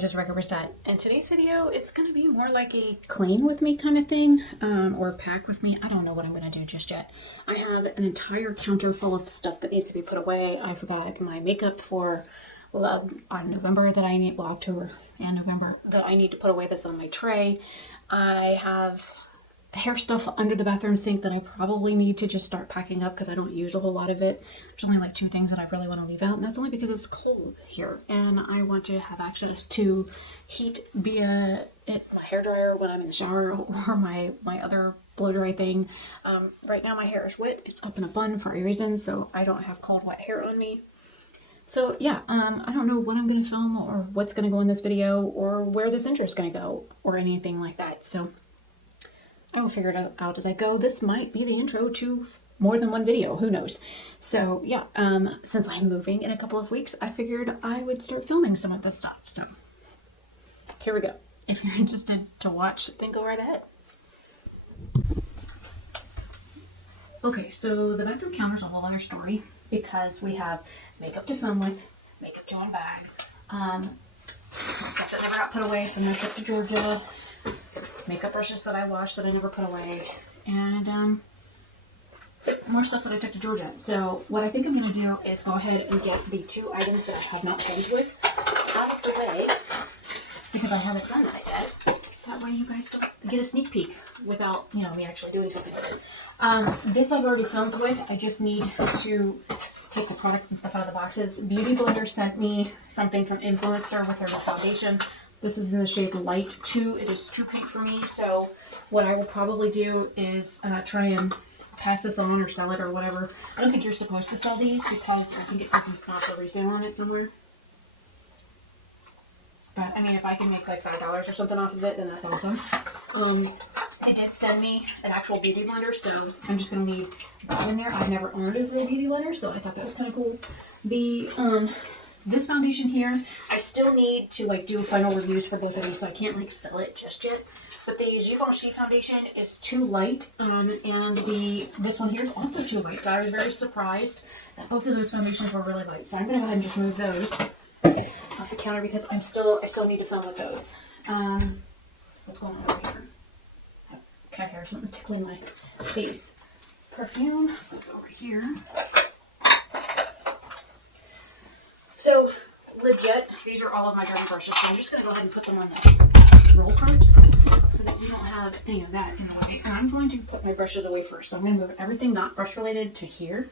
guys, it's Oberstadt, and today's video is going to be more like a clean with me kind of thing, or pack with me. I don't know what I'm going to do just yet. I have an entire counter full of stuff that needs to be put away. I forgot my makeup for on November that I need, well, October and November that I need to put away that's on my tray. I have hair stuff under the bathroom sink that I probably need to just start packing up because I don't use a whole lot of it. There's only like 2 things that I really want to leave out, and that's only because it's cold here and I want to have access to heat via my hair dryer when I'm in the shower or my other blow dry thing. Right now my hair is wet. It's up in a bun for a reason, so I don't have cold wet hair on me. So yeah, I don't know what I'm going to film or what's going to go in this video or where this intro is going to go or anything like that. So I will figure it out as I go. This might be the intro to more than one video, who knows. So yeah, since I'm moving in a couple of weeks, I figured I would start filming some of this stuff. So here we go. If you're interested to watch, then go right ahead. Okay, so the bathroom counter's a whole other story because we have makeup to film with, makeup to unbag, stuff that never got put away from my trip to Georgia, makeup brushes that I washed that I never put away, and more stuff that I took to Georgia. So what I think I'm going to do is go ahead and get the 2 items that I have not filmed with out of the way because I haven't done that yet. That way you guys don't get a sneak peek without, you know, me actually doing something with it. This I've already filmed with. I just need to take the products and stuff out of the boxes. Beauty Blender sent me something from Influencer with their foundation. This is in the shade Light 2. It is too pink for me, so what I will probably do is try and pass this on or sell it or whatever. I don't think you're supposed to sell these because I think it says not for resale on it somewhere. But, I mean, if I can make like $5 or something off of it, then that's awesome. They did send me an actual beauty blender, so I'm just going to leave that in there. I've never owned a real beauty blender, so I thought that was kind of cool. This foundation here, I still need to like do final reviews for both of these, so I can't like sell it just yet. But the Givenchy foundation is too light, and this one here is also too light. So I was very surprised that both of those foundations were really light. So I'm gonna go ahead and just move those off the counter because I still need to film with those. What's going on over here? Cat hair, something's tickling my face. Perfume goes over here. So, legit, these are all of my dirty brushes, so I'm just going to go ahead and put them on the roll cart so that you don't have any of that in the way. And I'm going to put my brushes away first, so I'm going to move everything not brush related to here.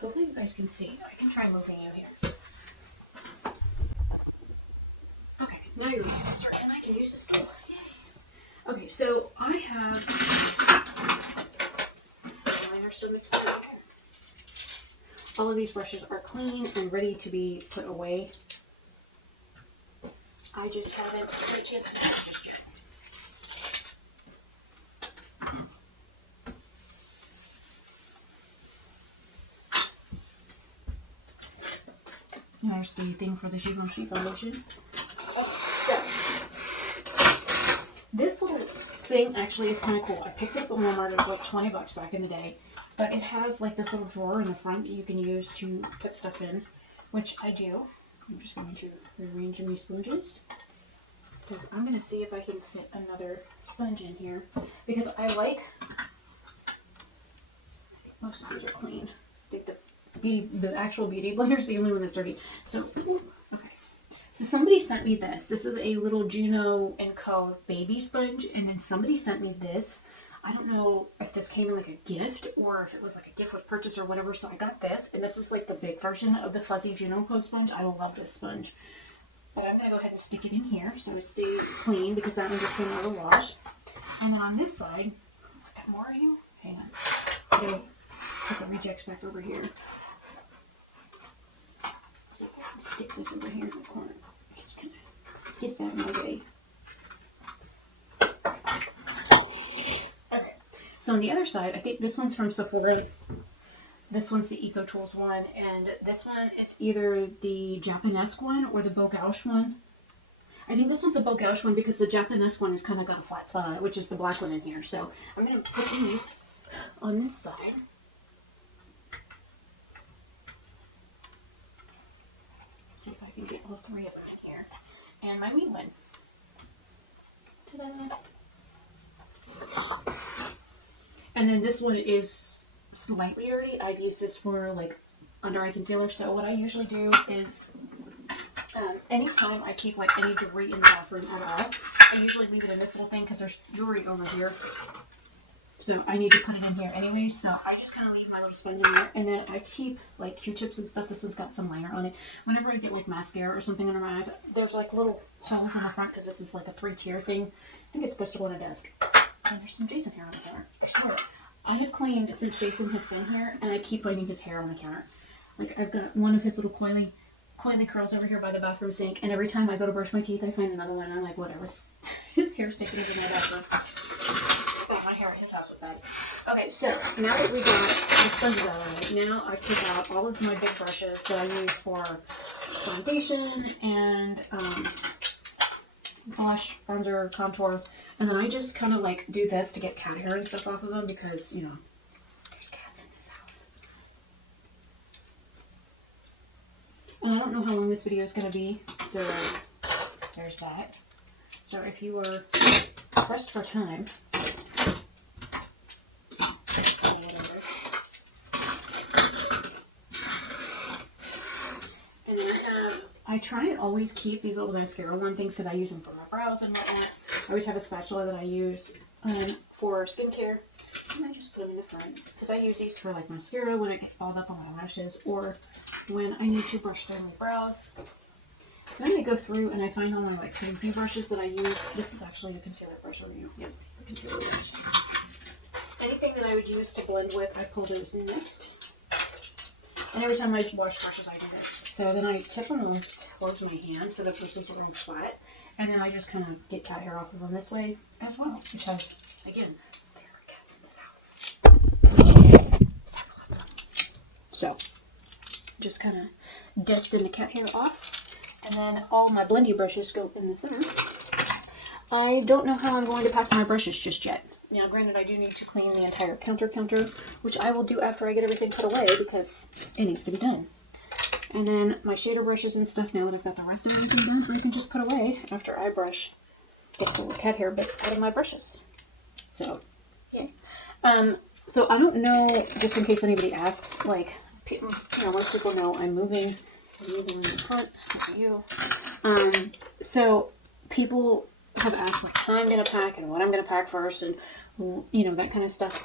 Hopefully you guys can see. I can try moving you here. Okay, now you're right. Sorry, and I can use this tool. Okay, so I have mine are still mixed up. All of these brushes are clean and ready to be put away. I just haven't had a chance to do it just yet. There's the thing for the Givenchy foundation. This little thing actually is kind of cool. I picked it up at Walmart. It was like 20 bucks back in the day. But it has like this little drawer in the front that you can use to put stuff in, which I do. I'm just going to rearrange these sponges because I'm going to see if I can fit another sponge in here because I like, most of these are clean. I think the actual beauty blender is the only one that's dirty. So, okay. So somebody sent me this. This is a little Juno & Co. baby sponge, and then somebody sent me this. I don't know if this came in like a gift or if it was like a gift with purchase or whatever. So I got this, and this is like the big version of the fuzzy Juno & Co. sponge. I love this sponge. But I'm going to go ahead and stick it in here so it stays clean because that one just came out of the wash. And then on this side, got more of you? Hang on. Okay. Put the rejects back over here. So I can stick this over here in the corner. Just kind of get that in my way. Okay. So on the other side, I think this one's from Sephora. This one's the Eco Tools one, and this one is either the Japanesque one or the Bogauche one. I think this one's the Bogauche one because the Japanesque one has kind of got a flat spot on it, which is the black one in here. So I'm going to put these on this side. See if I can get all three of them in here. And my wee one. Ta-da! And then this one is slightly dirty. I've used this for like under eye concealer. So what I usually do is anytime I keep like any jewelry in the bathroom at all, I usually leave it in this little thing because there's jewelry over here. So I need to put it in here anyway. So I just kind of leave my little sponge in there. And then I keep like Q-tips and stuff. This one's got some liner on it. Whenever I get like mascara or something under my eyes, there's like little holes in the front because this is like a 3-tier thing. I think it's supposed to go on a desk. And there's some Jason hair on the counter. I swear. I have cleaned since Jason has been here, and I keep finding his hair on the counter. Like, I've got one of his little coily curls over here by the bathroom sink, and every time I go to brush my teeth, I find another one, and I'm like, whatever. His hair's taken over my bathroom. Oh, my hair at his house was bad. Okay, so, now that we got the sponges out of it, now I take out all of my big brushes that I use for foundation and blush, bronzer, contour. And then I just kind of like do this to get cat hair and stuff off of them because, you know, there's cats in this house. And I don't know how long this video is going to be, so there's that. So if you were pressed for time, or whatever. And then I try and always keep these little mascara one things because I use them for my brows and whatnot. I always have a spatula that I use for skincare, and I just put them in the front because I use these for like mascara when it gets balled up on my lashes or when I need to brush through my brows. Then I go through and I find all my like fancy brushes that I use. This is actually a concealer brush over here. Yep, a concealer brush. Anything that I would use to blend with, I pull those next. And every time I wash brushes, I do this. So then I tip them towards my hand so the brushes are flat. And then I just kind of get cat hair off of them this way as well. Because, again, there are cats in this house. Several of them. So, just kind of dust the cat hair off. And then all my blendy brushes go in the center. I don't know how I'm going to pack my brushes just yet. Now, granted, I do need to clean the entire counter, which I will do after I get everything put away because it needs to be done. And then my shader brushes and stuff, now that I've got the rest of everything done, I can just put away after I brush the little cat hair bits out of my brushes. So, yeah. So I don't know, just in case anybody asks, like, you know, most people know I'm moving. I'm moving in the front, for you. So people have asked, like, how I'm going to pack and what I'm going to pack first and, you know, that kind of stuff.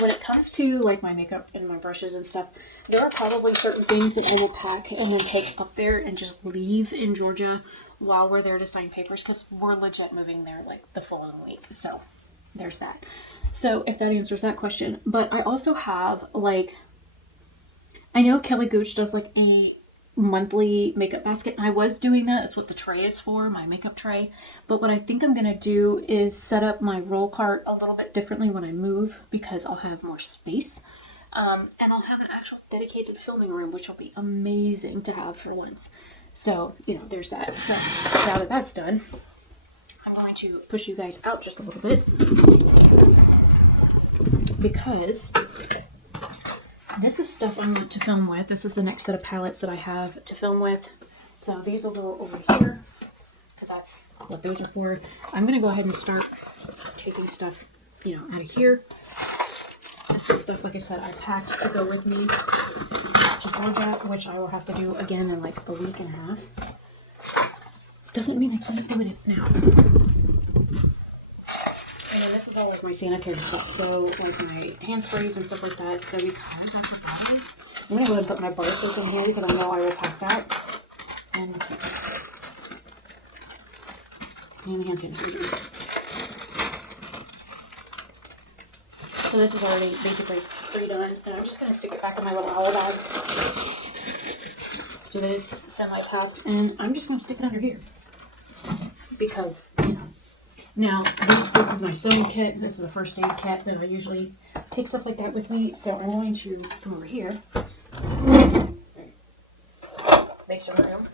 When it comes to like my makeup and my brushes and stuff, there are probably certain things that I will pack and then take up there and just leave in Georgia while we're there to sign papers because we're legit moving there like the following week. So there's that. So if that answers that question. But I also have like, I know Kelly Gooch does like a monthly makeup basket. I was doing that. That's what the tray is for, my makeup tray. But what I think I'm going to do is set up my roll cart a little bit differently when I move because I'll have more space. And I'll have an actual dedicated filming room, which will be amazing to have for once. So, you know, there's that. So now that that's done, I'm going to push you guys out just a little bit because this is stuff I want to film with. This is the next set of palettes that I have to film with. So these will go over here because that's what those are for. I'm going to go ahead and start taking stuff, you know, out of here. This is stuff, like I said, I packed to go with me to Georgia, which I will have to do again in like a week and a half. Doesn't mean I can't do it now. And then this is all like my sanitary stuff, so like my hand sprays and stuff like that. So because I forgot these, I'm going to go ahead and put my bar soap in here because I know I will pack that. And the candles. And the hand sanitizer. So this is already basically pre-done, and I'm just going to stick it back in my little owl bag. So it is semi-packed, and I'm just going to stick it under here. Because, you know, Now, this is my sewing kit. This is a first aid kit that I usually take stuff like that with me. So I'm going to go over here, make some room,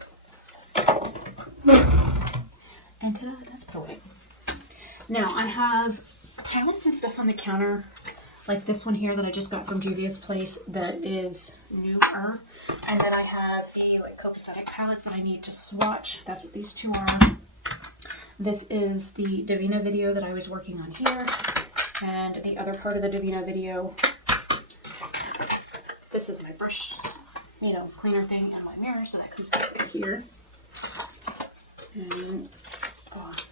and ta-da, that's put away. Now I have pallets and stuff on the counter, like this one here that I just got from Juvia's place that is newer. And then I have the like copacetic pallets that I need to swatch. That's what these two are. This is the Davina video that I was working on here. And the other part of the Davina video, this is my brush, cleaner thing and my mirror. So that comes back here. And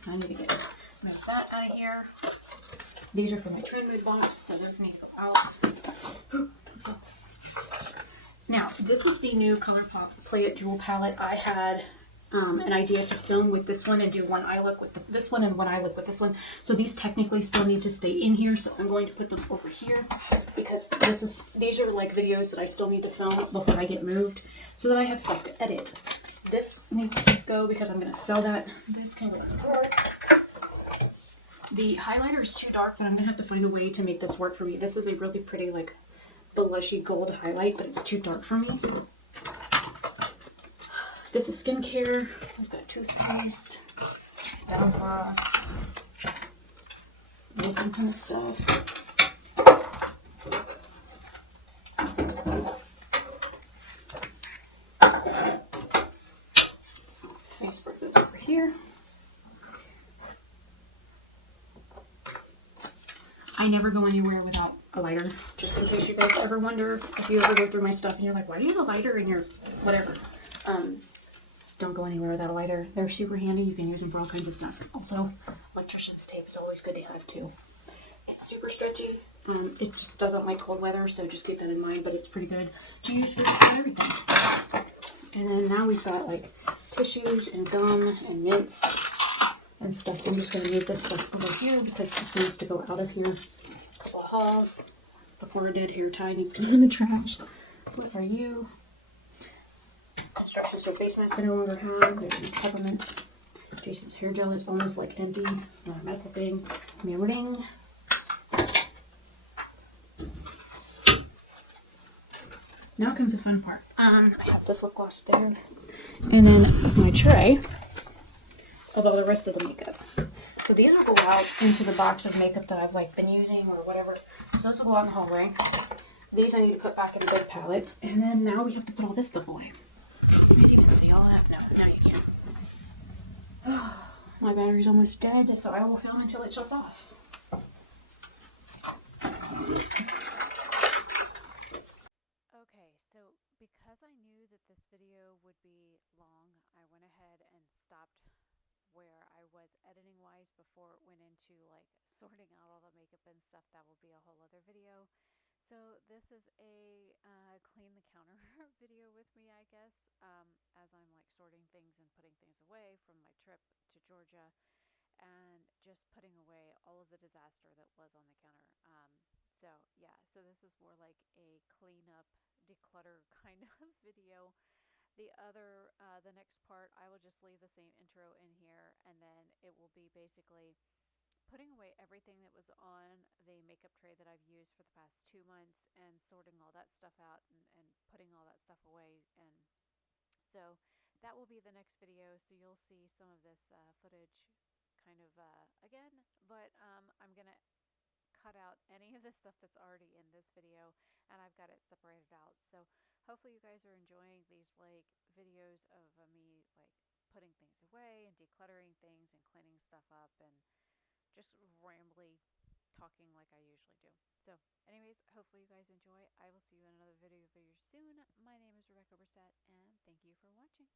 I need to get move that out of here. These are for my trend mood box, so those need to go out. Now, this is the new ColourPop Play It Jewel palette. I had an idea to film with this one and do one eye look with this one and one eye look with this one. So these technically still need to stay in here, so I'm going to put them over here because these are like videos that I still need to film before I get moved so that I have stuff to edit. This needs to go because I'm going to sell that. This can go in the drawer. The highlighter is too dark, but I'm going to have to find a way to make this work for me. This is a really pretty, like, blushy gold highlight, but it's too dark for me. This is skincare. I've got toothpaste, down gloss, and some kind of stuff. Facebook goes over here. I never go anywhere without a lighter, just in case you guys ever wonder if you ever go through my stuff and you're like, why do you have a lighter in your whatever? Don't go anywhere without a lighter. They're super handy. You can use them for all kinds of stuff. Also, electrician's tape is always good to have too. It's super stretchy. It just doesn't like cold weather, so just keep that in mind, but it's pretty good to use for everything. And then now we've got like tissues and gum and mints and stuff. I'm just going to move this stuff over here because this needs to go out of here. A couple of hauls before a dead hair tie needs to go in the trash. What are you? Instructions to a face mask I no longer have. There's peppermint. Jason's hair gel is almost like empty. Another medical thing. My ring. Now comes the fun part. I have this lip gloss there. And then my tray of all the rest of the makeup. So these will go out into the box of makeup that I've like been using or whatever. So those will go out in the hallway. These I need to put back in big palettes. And then now we have to put all this stuff away. Can I even see all that? No, you can't. My battery's almost dead, so I will film until it shuts off. Okay, so because I knew that this video would be long, I went ahead and stopped where I was editing wise before it went into like sorting out all the makeup and stuff. That will be a whole other video. So this is a clean the counter video with me, I guess, as I'm like sorting things and putting things away from my trip to Georgia and just putting away all of the disaster that was on the counter. So yeah, so this is more like a cleanup, declutter kind of video. The next part, I will just leave the same intro in here, and then it will be basically putting away everything that was on the makeup tray that I've used for the past 2 months and sorting all that stuff out and putting all that stuff away. And so that will be the next video. So you'll see some of this footage kind of again, but I'm going to cut out any of the stuff that's already in this video and I've got it separated out. So hopefully you guys are enjoying these like videos of me like putting things away and decluttering things and cleaning stuff up and just rambly talking like I usually do. So anyways, hopefully you guys enjoy. I will see you in another video very soon. My name is Rebecca Oberstadt and thank you for watching.